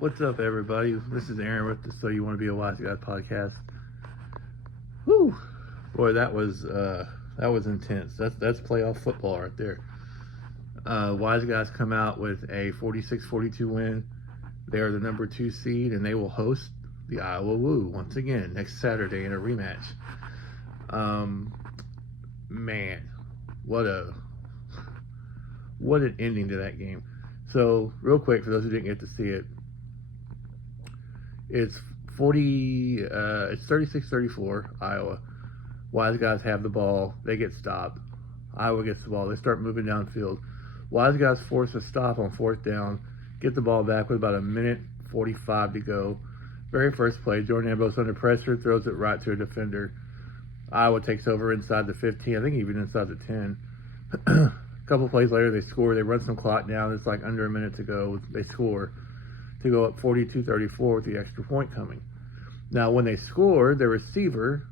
What's up, everybody? This is Aaron with the So You Want to Be a Wiseguys podcast. Whew, boy, that was intense. That's playoff football right there. Wiseguys come out with a 46-42 win. They are the number 2 seed, and they will host the Iowa Woo once again next Saturday in a rematch. Man, what an ending to that game. So, real quick, for those who didn't get to see it, it's 36-34, Iowa. Wiseguys have the ball. They get stopped. Iowa gets the ball. They start moving downfield. Wiseguys force a stop on 4th down, get the ball back with about a minute 45 to go. Very first play, Jordan Ambrose under pressure, throws it right to a defender. Iowa takes over inside the 15, I think even inside the 10. A couple plays later, they score. They run some clock down. It's like under a minute to go. They score to go up 42-34 with the extra point coming. Now, when they scored, their receiver,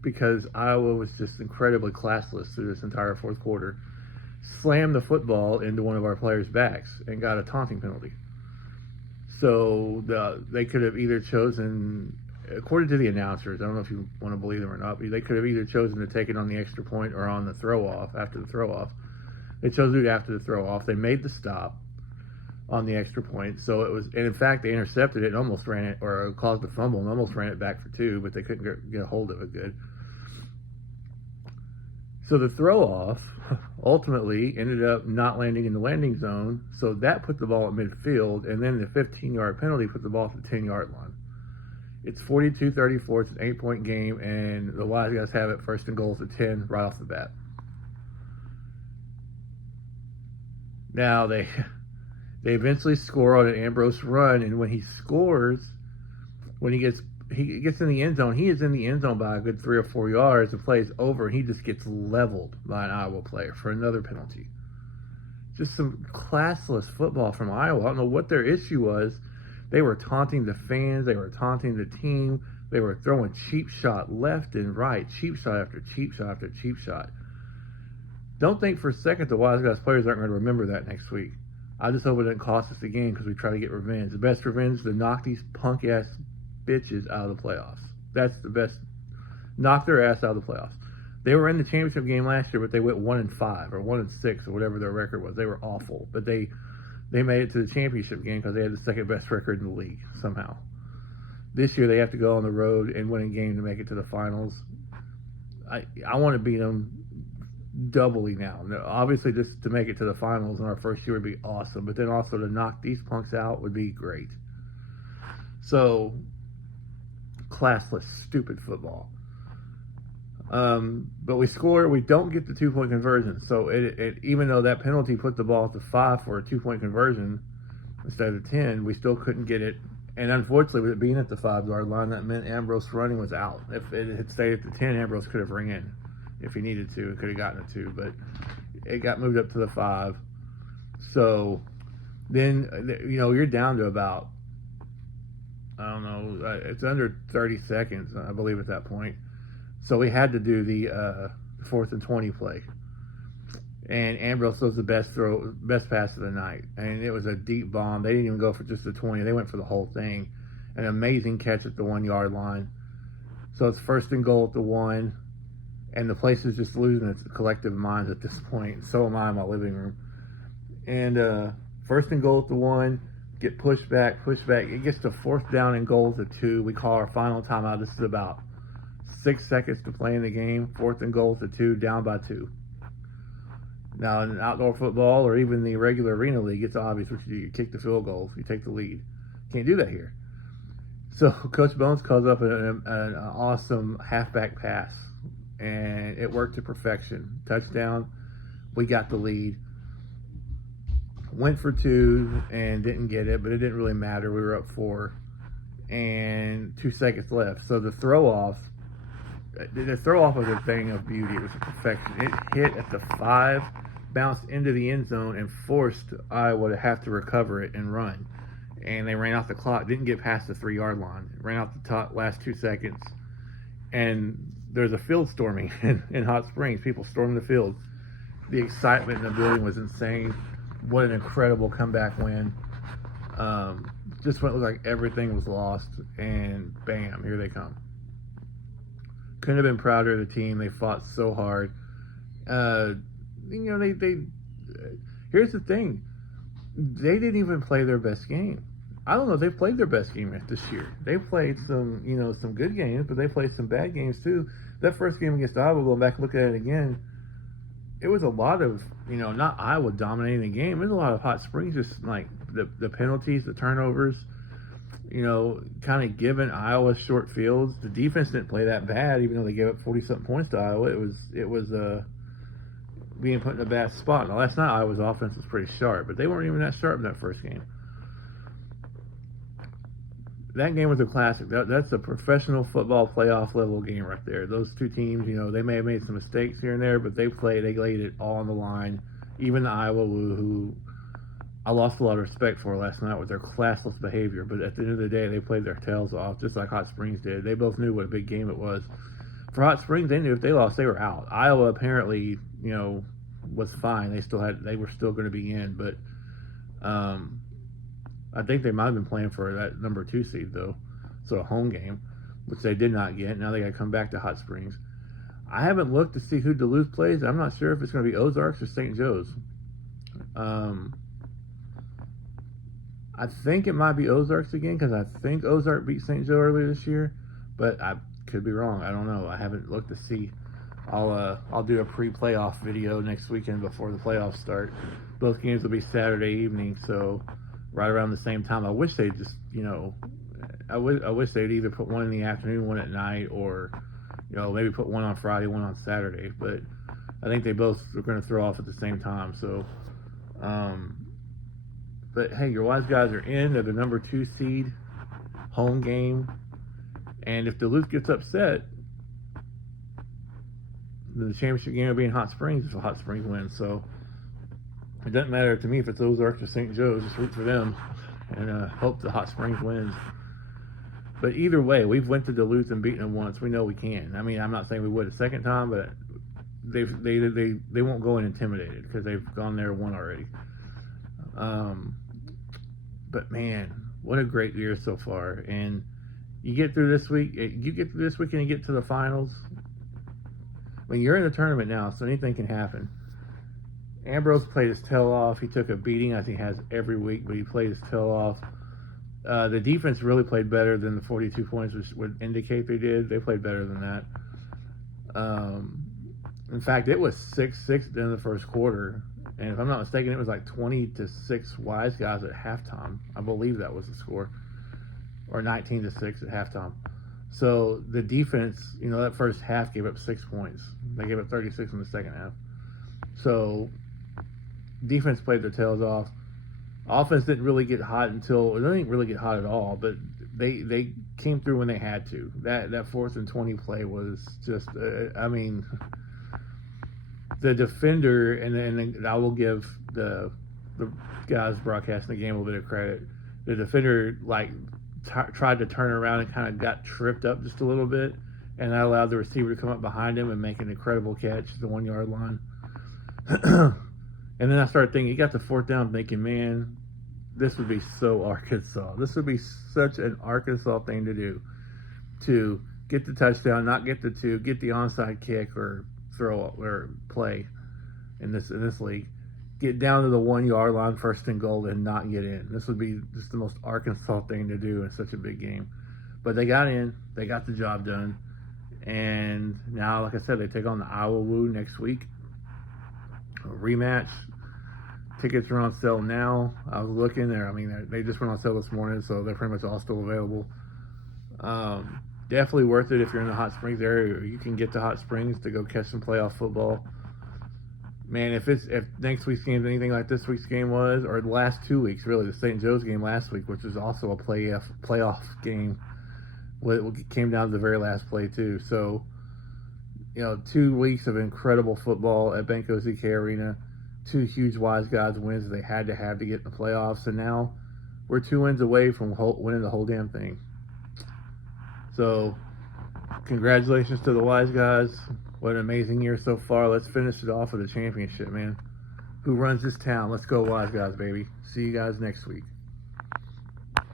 because Iowa was just incredibly classless through this entire fourth quarter, slammed the football into one of our players' backs and got a taunting penalty. So they could have either chosen, according to the announcers, I don't know if you want to believe them or not, but they could have either chosen to take it on the extra point or on the throw-off, after the throw-off. They chose to do it after the throw-off. They made the stop on the extra point. So it was, and in fact, they intercepted it and almost ran it, or caused a fumble and almost ran it back for 2, but they couldn't get a hold of it good. So the throw-off ultimately ended up not landing in the landing zone, so that put the ball at midfield, and then the 15-yard penalty put the ball at the 10-yard line. It's 42-34, it's an 8-point game, and the Wiseguys have it first and goal at 10 right off the bat. Now, they eventually score on an Ambrose run, and when he scores, when he gets in the end zone, he is in the end zone by a good 3 or 4 yards. The play is over, and he just gets leveled by an Iowa player for another penalty. Just some classless football from Iowa. I don't know what their issue was. They were taunting the fans. They were taunting the team. They were throwing cheap shot left and right, cheap shot after cheap shot after cheap shot. Don't think for a second the Wiseguys players aren't going to remember that next week. I just hope it doesn't cost us the game because we try to get revenge. The best revenge is to knock these punk-ass bitches out of the playoffs. That's the best. Knock their ass out of the playoffs. They were in the championship game last year, but they went 1-5 or 1-6 or whatever their record was. They were awful, but they made it to the championship game because they had the second best record in the league somehow. This year they have to go on the road and win a game to make it to the finals. I want to beat them doubly now. Obviously, just to make it to the finals in our first year would be awesome, but then also to knock these punks out would be great. So, classless, stupid football. But we score, we don't get the 2-point conversion. So even though that penalty put the ball at the 5 for a 2-point conversion instead of 10, we still couldn't get it. And unfortunately, with it being at the 5-yard line, that meant Ambrose running was out. If it had stayed at the 10, Ambrose could have ring in if he needed to. It could have gotten it to, but it got moved up to the 5. So then, you're down to about, I don't know, it's under 30 seconds, I believe, at that point. So we had to do the 4th and 20 play. And Ambrose throws the best pass of the night. And it was a deep bomb. They didn't even go for just the 20. They went for the whole thing. An amazing catch at the 1-yard line. So it's first and goal at the 1. And the place is just losing its collective minds at this point. So am I in my living room. And first and goal at the 1. Get pushed back. It gets to 4th down and goals at 2. We call our final timeout. This is about 6 seconds to play in the game. 4th and goals at 2, down by 2. Now, in outdoor football or even the regular arena league, it's obvious what you do. You kick the field goals. You take the lead. Can't do that here. So Coach Bones calls up an awesome halfback pass, and it worked to perfection. Touchdown. We got the lead. Went for 2 and didn't get it, but it didn't really matter. We were up 4 and 2 seconds left. So the throw-off was a thing of beauty. It was a perfection. It hit at the 5, bounced into the end zone, and forced Iowa to have to recover it and run. And they ran out the clock. Didn't get past the 3-yard line. Ran out the last 2 seconds. And there's a field storming in Hot Springs. People stormed the field. The excitement in the building was insane. What an incredible comeback win. just when it looked like everything was lost, and bam, here they come. Couldn't have been prouder of the team. They fought so hard. They here's the thing. They didn't even play their best game. I don't know if they played their best game this year. They played some good games, but they played some bad games too. That first game against Iowa, going back and looking at it again, it was a lot of, not Iowa dominating the game. It was a lot of Hot Springs, just like the penalties, the turnovers, kind of giving Iowa short fields. The defense didn't play that bad, even though they gave up 40-something points to Iowa. It was being put in a bad spot. Now, last night Iowa's offense was pretty sharp, but they weren't even that sharp in that first game. That game was a classic. That's a professional football playoff level game right there. Those two teams, they may have made some mistakes here and there, but they laid it all on the line. Even the Iowa, who I lost a lot of respect for last night with their classless behavior, but at the end of the day, they played their tails off, just like Hot Springs did. They both knew what a big game it was. For Hot Springs, they knew if they lost, they were out. Iowa apparently, was fine. They were still going to be in, but I think they might have been playing for that number 2 seed, though. So a home game, which they did not get. Now they got to come back to Hot Springs. I haven't looked to see who Duluth plays. I'm not sure if it's going to be Ozarks or St. Joe's. I think it might be Ozarks again, because I think Ozark beat St. Joe earlier this year, but I could be wrong. I don't know. I haven't looked to see. I'll do a pre-playoff video next weekend before the playoffs start. Both games will be Saturday evening, so right around the same time. I wish they'd just, I wish they'd either put one in the afternoon, one at night, or, maybe put one on Friday, one on Saturday. But I think they both are going to throw off at the same time. So, but hey, your Wiseguys are in. They're the number 2 seed, home game. And if Duluth gets upset, the championship game will be in Hot Springs if Hot Springs wins. So it doesn't matter to me if it's Ozarks or St. Joe's. Just root for them and hope the Hot Springs wins. But either way, we've went to Duluth and beaten them once. We know we can. I mean, I'm not saying we would a second time, but they won't go in intimidated because they've gone there and won already. But man, what a great year so far. And you get through this week, and you get to the finals. I mean, you're in the tournament now, so anything can happen. Ambrose played his tail off. He took a beating, as he has every week, but he played his tail off. The defense really played better than the 42 points, which would indicate they did. They played better than that. In fact, it was 6-6 in the first quarter. And if I'm not mistaken, it was like 20-6 Wiseguys at halftime. I believe that was the score. Or 19-6 at halftime. So the defense, that first half gave up 6 points. They gave up 36 in the second half. So defense played their tails off. Offense didn't really get hot they didn't really get hot at all, but they came through when they had to. That 4th and 20 play was just, the defender, and I will give the guys broadcasting the game a little bit of credit. The defender, tried to turn around and kind of got tripped up just a little bit, and that allowed the receiver to come up behind him and make an incredible catch at the 1 yard line. And then I started thinking, he got the 4th down, thinking, man, this would be so Arkansas. This would be such an Arkansas thing to do, to get the touchdown, not get the 2, get the onside kick or throw or play in this league, get down to the 1 yard line, 1st and goal, and not get in. This would be just the most Arkansas thing to do in such a big game. But they got in, they got the job done, and now, like I said, they take on the Iowa Woo next week. A rematch. Tickets are on sale now. I was looking there. I mean, they just went on sale this morning, so they're pretty much all still available. Definitely worth it if you're in the Hot Springs area, or you can get to Hot Springs to go catch some playoff football. Man, if next week's game is anything like this week's game was, or the last 2 weeks, really, the St. Joe's game last week, which was also a playoff game, it came down to the very last play too. So, 2 weeks of incredible football at Banco ZK Arena, 2 huge Wiseguys wins they had to have to get in the playoffs, and now we're 2 wins away from winning the whole damn thing. So, congratulations to the Wiseguys. What an amazing year so far. Let's finish it off with a championship, man. Who runs this town? Let's go Wiseguys, baby. See you guys next week.